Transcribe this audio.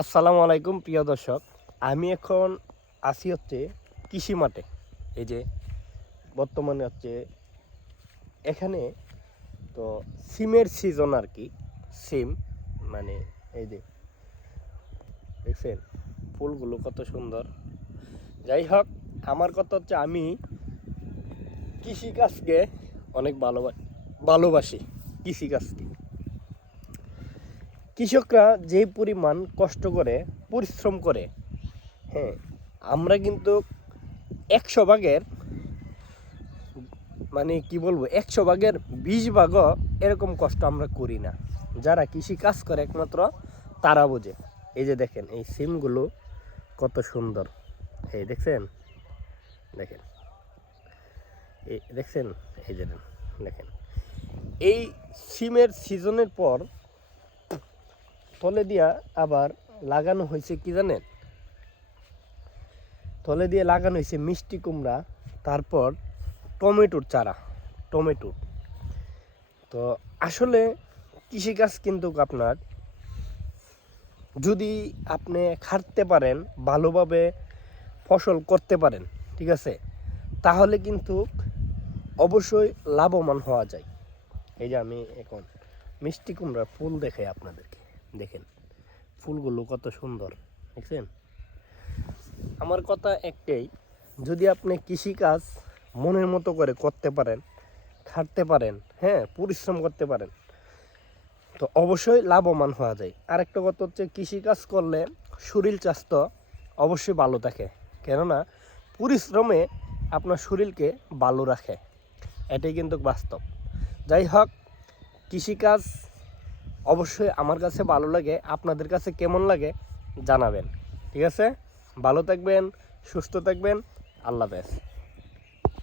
আসসালামু আলাইকুম প্রিয় দর্শক। আমি এখন আছি কৃষি মাঠে। এই যে বর্তমানে এখানে তো সিমের সিজন আর কি। সিম মানে এই যে দেখছেন ফুলগুলো কত সুন্দর। যাই হোক, আমার কথা আমি কৃষিকাজকে অনেক ভালোবাসি। কৃষিকাজকে কৃষকরা যে পরিমাণ কষ্ট করে পরিশ্রম করে, হ্যাঁ, আমরা কিন্তু 100 ভাগের কি বলবো, 100 ভাগের 20 ভাগও এরকম কষ্ট আমরা করি না। যারা কৃষি কাজ করে একমাত্র তারা বোঝে। এই যে দেখেন এই সিমগুলো কত সুন্দর। এই দেখছেন, দেখেন এই দেখছেন, এই যে দেখেন এই সিমের সিজনের পর তলে দিয়া আবার লাগানো হয়েছে কি জানেন, তলে দিয়ে লাগানো হয়েছে মিষ্টি কুমড়া, তারপর টমেটোর চারা। টমেটো তো আসলে কৃষিকাজ কিন্তু আপনার যদি আপনি খাটতে পারেন, ভালোভাবে ফসল করতে পারেন, ঠিক আছে, তাহলে কিন্তু অবশ্যই লাভবান হওয়া যায়। এই যে আমি এখন মিষ্টি কুমড়ার ফুল দেখাই আপনাদেরকে। দেখেন ফুলগুলো কত সুন্দর, দেখছেন। আমার কথা একটাই, যদি আপনি কৃষিকাজ মনের মতো করে করতে পারেন, খাটতে পারেন, হ্যাঁ, পরিশ্রম করতে পারেন, তো অবশ্যই লাভবান হওয়া যায়। আরেকটা কথা কৃষিকাজ করলে শরীর স্বাস্থ্য অবশ্যই ভালো থাকে, কেননা পরিশ্রমে আপনার শরীরকে ভালো রাখে। এটাই কিন্তু বাস্তব। যাই হোক, কৃষিকাজ অবশ্যই আমার কাছে ভালো লাগে। আপনাদের কাছে কেমন লাগে জানাবেন, ঠিক আছে। ভালো থাকবেন, সুস্থ থাকবেন। আল্লাহ হাফেজ।